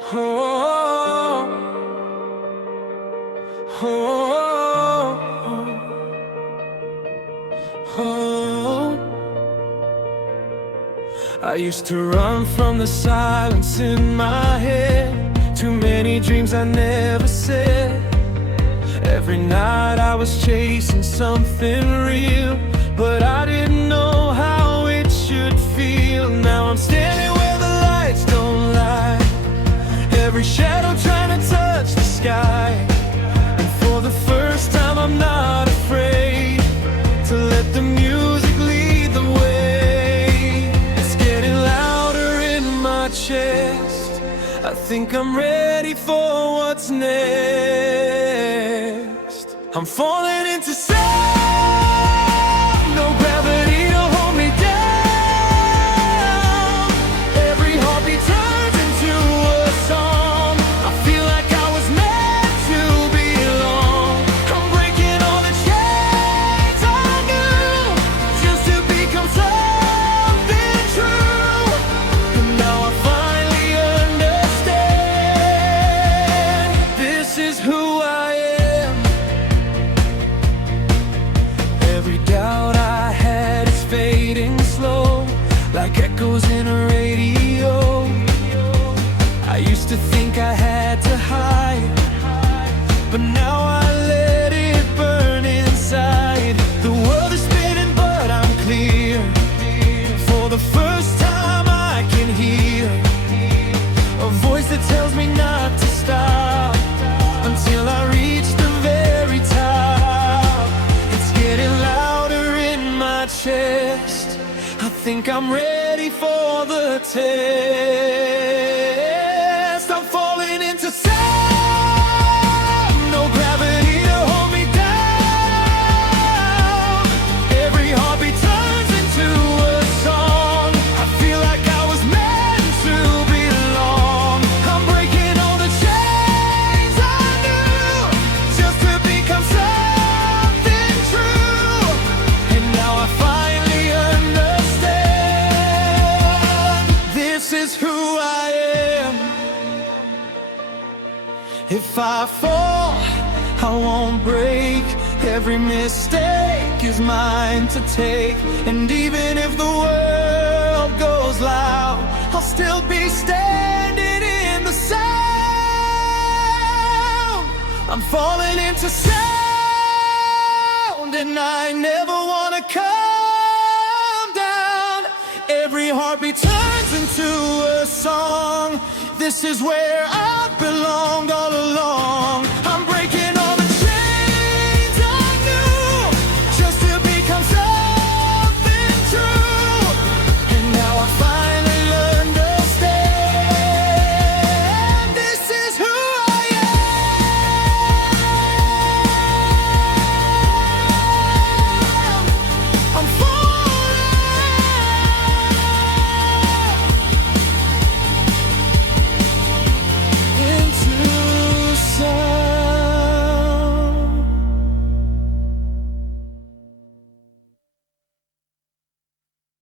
Oh, oh, oh, oh. I used to run from the silence in my head. Too many dreams I never said. Every night I was chasing something real, but I didn't know how it should feel. Now I'm standing where the lights don't lie, every shadow trying to touch the sky. And for the first time I'm not afraid to let the music lead the way. It's getting louder in my chest. I think I'm ready for what's next. I'm falling into sound, no gravity to hold me down. Every heartbeat turns into a song. I feel like I was meant to belong. I'm breaking all the chains I knew, just to become something true. And now I finally understand, this is who I am. Every doubt I had is fading slow, like echoes in a radio. I used to think I had to hide, but now I let it burn inside. The world is spinning, but I'm clear. For the first time I can hear a voice that tells me not to stop until I reach the very top. It's getting louder in my chest. I think I'm ready for the test. I'm falling into sound, no gravity to hold me down. Every heartbeat turns into a song. I feel like I was meant to belong. I'm breaking all the chains I knew, just to become something true. And now I finally understand, this is who I am. If I fall, I won't break. Every mistake is mine to take. And even if the world goes loud, I'll still be standing in the sound. I'm falling into sound, and I never wanna come down. Every heartbeat turns into a song. This is where I belong all along.